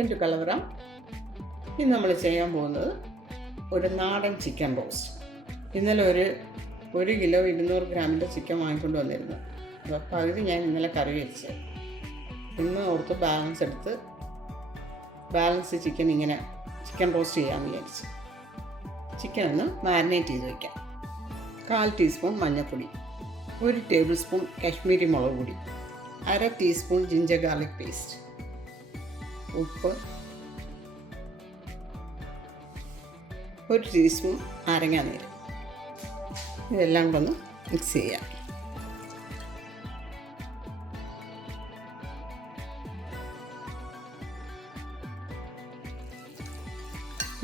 Welcome to കലവറ. ഇന്ന് നമ്മൾ ചെയ്യാൻ പോകുന്നത് ഒരു നാടൻ ചിക്കൻ റോസ്റ്റ്. ഇന്നലെ ഒരു കിലോ 200 ഗ്രാമിൻ്റെ ചിക്കൻ വാങ്ങിക്കൊണ്ട് വന്നിരുന്നു. അപ്പോൾ പകുതി ഞാൻ ഇന്നലെ കറി വെച്ച് ഇന്ന് ഓർത്ത് ബാലൻസ് ചിക്കൻ റോസ്റ്റ് ചെയ്യാമെന്ന് വിചാരിച്ചു. ചിക്കൻ ഒന്ന് മാരിനേറ്റ് ചെയ്ത് വയ്ക്കാം. 1/4 ടീസ്പൂൺ മഞ്ഞൾപ്പൊടി, 1 ടേബിൾ സ്പൂൺ കാശ്മീരി മുളക് പൊടി, 1/2 ടീസ്പൂൺ ജിഞ്ചർ ഗാർലിക് പേസ്റ്റ്, ഉപ്പ്, 1 ടീസ്പൂൺ നാരങ്ങാനീര്. ഇതെല്ലാം കൊണ്ടൊന്ന് മിക്സ് ചെയ്യാം.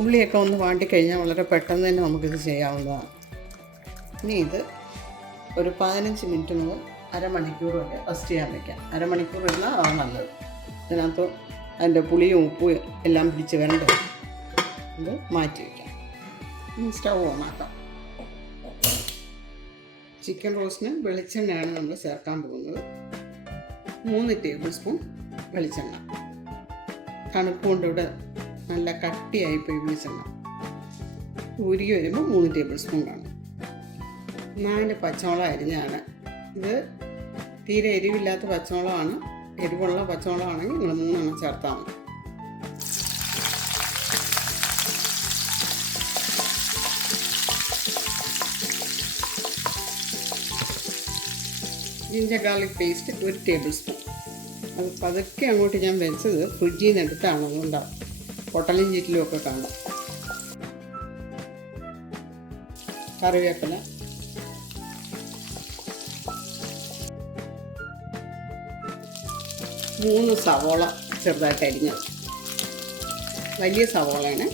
ഉള്ളിയൊക്കെ ഒന്ന് വാട്ടിക്കഴിഞ്ഞാൽ വളരെ പെട്ടെന്ന് തന്നെ നമുക്കിത് ചെയ്യാവുന്നതാണ്. ഇനി ഇത് ഒരു 15 മിനിറ്റ് മുതൽ അരമണിക്കൂർ വരെ റെസ്റ്റ് ചെയ്യാൻ വയ്ക്കാം. അരമണിക്കൂർ ഇരുന്നാൽ അത് നല്ലത്. ഇതിനകത്ത് അതിൻ്റെ പുളിയും ഉപ്പും എല്ലാം പിടിച്ച് വരണ്ടേ. ഇത് മാറ്റി വയ്ക്കാം. ഇനി സ്റ്റൗ ഓണാക്കാം. ചിക്കൻ റോസ്റ്റിന് വെളിച്ചെണ്ണയാണ് നമ്മൾ ചേർക്കാൻ പോകുന്നത്. 3 ടേബിൾ സ്പൂൺ വെളിച്ചെണ്ണ. തണുപ്പ് കൊണ്ട് ഇവിടെ നല്ല കട്ടിയായിപ്പോയി വെളിച്ചെണ്ണ. ഉരുകി വരുമ്പോൾ 3 ടേബിൾ സ്പൂൺ കാണും. 4 പച്ചമുളക് അരിഞ്ഞാണ്. ഇത് തീരെ എരിവില്ലാത്ത പച്ചമുളകാണ്. എരിവുള്ള പച്ചമുളകാണെങ്കിൽ നിങ്ങൾ 3 എണ്ണം ചേർത്താൽ മതി. Ginger garlic paste 1 table spoon. അത് പതുക്കെ അങ്ങോട്ട് ഞാൻ വെച്ചത് ഫ്രിഡ്ജിൽ നിന്ന് എടുത്താണ്. അതുകൊണ്ടാണ് പൊട്ടലും ചീറ്റിലും ഒക്കെ കാണാം. കറിവേപ്പില, മൂന്ന് സവോള ചെറുതായിട്ട് അരിഞ്ഞത്, വലിയ സവോളയാണ്.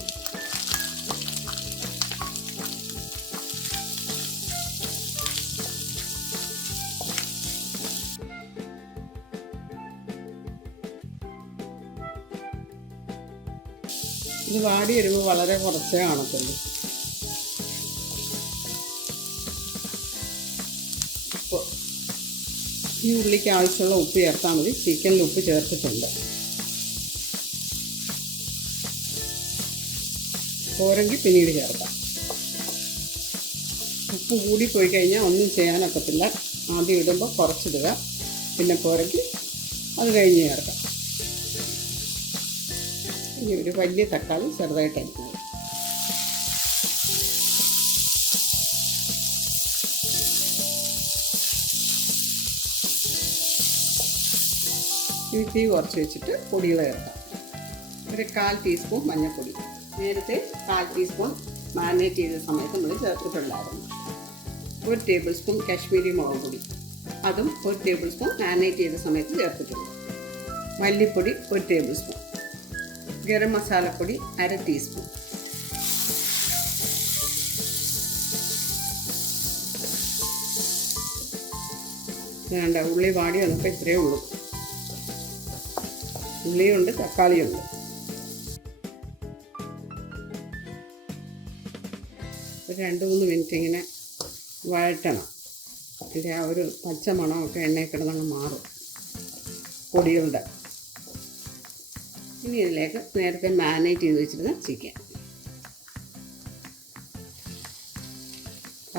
ഇത് വാടി വരുമ്പോൾ വളരെ കുറച്ചേ കാണത്തുള്ളൂ. ഈ ഉള്ളിക്ക് ആവശ്യമുള്ള ഉപ്പ് ചേർത്താൽ മതി. ചിക്കനിൽ ഉപ്പ് ചേർത്തിട്ടുണ്ട്. പോരെങ്കിൽ പിന്നീട് ചേർക്കാം. ഉപ്പ് കൂടിപ്പോയി കഴിഞ്ഞാൽ ഒന്നും ചെയ്യാനൊക്കത്തില്ല. ആദ്യം ഇടുമ്പോൾ കുറച്ചിടുക, പിന്നെ പോരെങ്കിൽ അത് കഴിഞ്ഞ് ചേർക്കാം. ഇനി ഒരു വലിയ തക്കാളി ചെറുതായിട്ട് അരിഞ്ഞത്, ഇനി തീ കുറച്ച് വെച്ചിട്ട് പൊടികൾ ചേർക്കാം. ഒരു 1/4 ടീസ്പൂൺ മഞ്ഞൾപ്പൊടി. നേരത്തെ 1/4 ടീസ്പൂൺ മാരിനേറ്റ് ചെയ്ത സമയത്ത് നമ്മൾ ചേർത്തിട്ടുണ്ടായിരുന്നു. 1 ടേബിൾ സ്പൂൺ കാശ്മീരി മുളക് പൊടി, അതും 1 ടേബിൾ സ്പൂൺ മാരിനേറ്റ് ചെയ്ത സമയത്ത് ചേർത്തിട്ടുണ്ട്. മല്ലിപ്പൊടി 1 ടേബിൾ സ്പൂൺ, ഗരം മസാലപ്പൊടി 1/2 ടീസ്പൂൺ, വേണ്ട ഉള്ളി വാടി വന്നപ്പോൾ ഇത്രയേ ഉള്ളൂ. ഉള്ളിയുണ്ട്, തക്കാളിയുണ്ട്. ഒരു 2-3 മിനിറ്റ് ഇങ്ങനെ വഴറ്റണം. ഇതിൻ്റെ ആ ഒരു പച്ച മണമൊക്കെ എണ്ണയിൽ കിടന്നങ്ങ് മാറും പൊടികളുടെ. ഇനി ഇതിലേക്ക് നേരത്തെ മാരിനേറ്റ് ചെയ്ത് വെച്ചിരുന്ന ചിക്കൻ,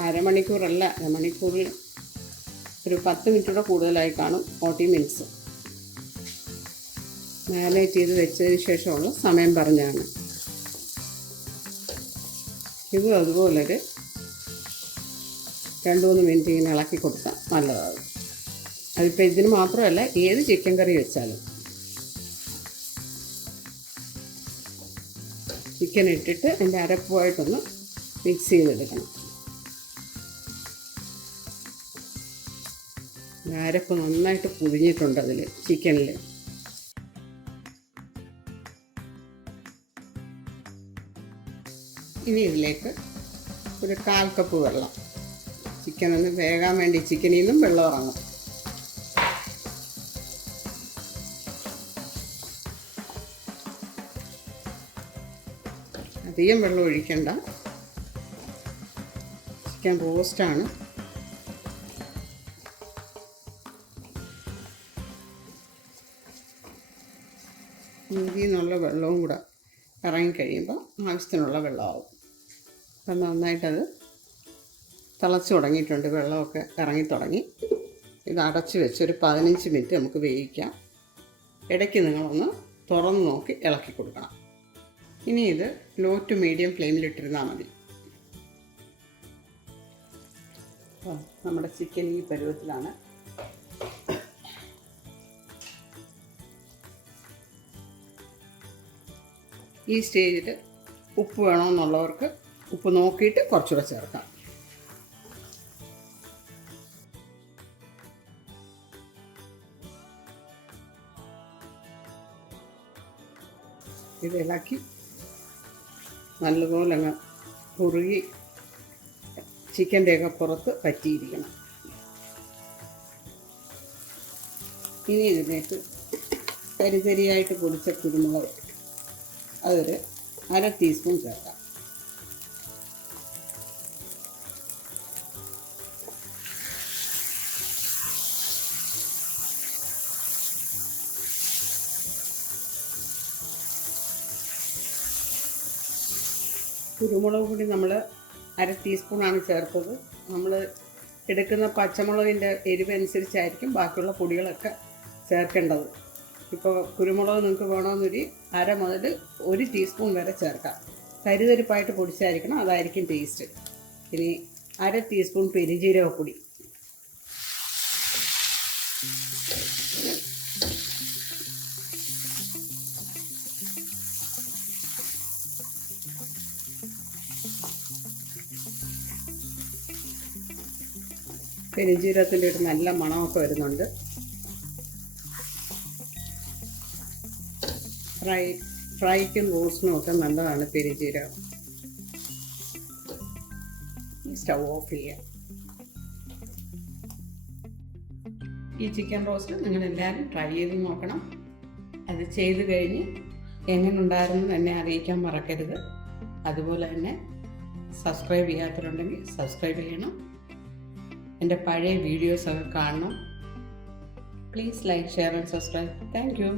അരമണിക്കൂറല്ല, അരമണിക്കൂറിൽ ഒരു 10 മിനിറ്റൂടെ കൂടുതലായി കാണും. 40 മിനിറ്റ്സ് മാരിനേറ്റ് ചെയ്ത് വെച്ചതിന് ശേഷമുള്ള സമയം പറഞ്ഞാണ്. ഇത് അതുപോലൊരു 2-3 മിനിറ്റ് ഇങ്ങനെ ഇളക്കി കൊടുത്താൽ നല്ലതാകും. അതിപ്പോൾ ഇതിന് മാത്രമല്ല, ഏത് ചിക്കൻ കറി വെച്ചാലും ചിക്കൻ ഇട്ടിട്ട് അതിൻ്റെ അരപ്പുമായിട്ടൊന്ന് മിക്സ് ചെയ്തെടുക്കണം. അരപ്പ് നന്നായിട്ട് പൊതിഞ്ഞിട്ടുണ്ട് അതിൽ, ചിക്കനിൽ. ഇനി ഇതിലേക്ക് ഒരു 1/4 കപ്പ് വെള്ളം. ചിക്കൻ ഒന്ന് വേകാൻ വേണ്ടി ചിക്കനിൽ നിന്നും വെള്ളം ഇറങ്ങും. അധികം വെള്ളം ഒഴിക്കണ്ട. ചിക്കൻ റോസ്റ്റാണ്. ഇതിൽ നിന്നുള്ള വെള്ളവും കൂടെ ഇറങ്ങിക്കഴിയുമ്പോൾ ആവശ്യത്തിനുള്ള വെള്ളമാവും. അപ്പം നന്നായിട്ടത് തിളച്ച് തുടങ്ങിയിട്ടുണ്ട്, വെള്ളമൊക്കെ ഇറങ്ങി തുടങ്ങി. ഇത് അടച്ച് വെച്ച് ഒരു 15 മിനിറ്റ് നമുക്ക് വേവിക്കാം. ഇടയ്ക്ക് നിങ്ങളൊന്ന് തുറന്ന് നോക്കി ഇളക്കി കൊടുക്കണം. ഇനി ഇത് ലോ ടു മീഡിയം ഫ്ലെയിമിലിട്ടിരുന്നാൽ മതി. നമ്മുടെ ചിക്കൻ ഈ പരുവത്തിലാണ്. ഈ സ്റ്റേജിൽ ഉപ്പ് വേണമെന്നുള്ളവർക്ക് ഉപ്പ് നോക്കിയിട്ട് കുറച്ചുകൂടെ ചേർക്കാം. ഇത് ഇളക്കി നല്ലപോലെ അങ്ങ് കുറുകി ചിക്കൻ്റെയൊക്കെ പുറത്ത് പറ്റിയിരിക്കണം. ഇനി ഇതിലേക്ക് തരിതരിയായിട്ട് പൊടിച്ച കുരുമുളക് അതൊരു 1/2 ടീസ്പൂൺ ചേർക്കാം. കുരുമുളക് പൊടി നമ്മൾ 1/2 ടീസ്പൂണാണ് ചേർത്തത്. നമ്മൾ എടുക്കുന്ന പച്ചമുളകിൻ്റെ എരിവനുസരിച്ചായിരിക്കും ബാക്കിയുള്ള പൊടികളൊക്കെ ചേർക്കേണ്ടത്. ഇപ്പോൾ കുരുമുളക് നിങ്ങൾക്ക് വേണമെന്നൊരു 1/2 മുതൽ 1 ടീസ്പൂൺ വരെ ചേർക്കാം. തരിതരിപ്പായിട്ട് പൊടിച്ചായിരിക്കണം, അതായിരിക്കും ടേസ്റ്റ്. ഇനി 1/2 ടീസ്പൂൺ പെരുംജീരകപ്പൊടി, പെരുംജീരകത്തിൻ്റെ ഒരു നല്ല മണമൊക്കെ വരുന്നുണ്ട്. ഫ്രൈക്കും റോസ്റ്റിനും ഒക്കെ നല്ലതാണ് പെരുംജീരകം. സ്റ്റൗ ഓഫ് ചെയ്യാം. ഈ ചിക്കൻ റോസ്റ്റ് നിങ്ങളെല്ലാവരും ട്രൈ ചെയ്ത് നോക്കണം. അത് ചെയ്ത് കഴിഞ്ഞ് എങ്ങനെയുണ്ടായിരുന്നു എന്നെ അറിയിക്കാൻ മറക്കരുത്. അതുപോലെ തന്നെ സബ്സ്ക്രൈബ് ചെയ്യാത്തവരുണ്ടെങ്കിൽ സബ്സ്ക്രൈബ് ചെയ്യണം. എൻ്റെ പഴയ വീഡിയോസൊക്കെ കാണണം. Please like, share and subscribe. Thank you.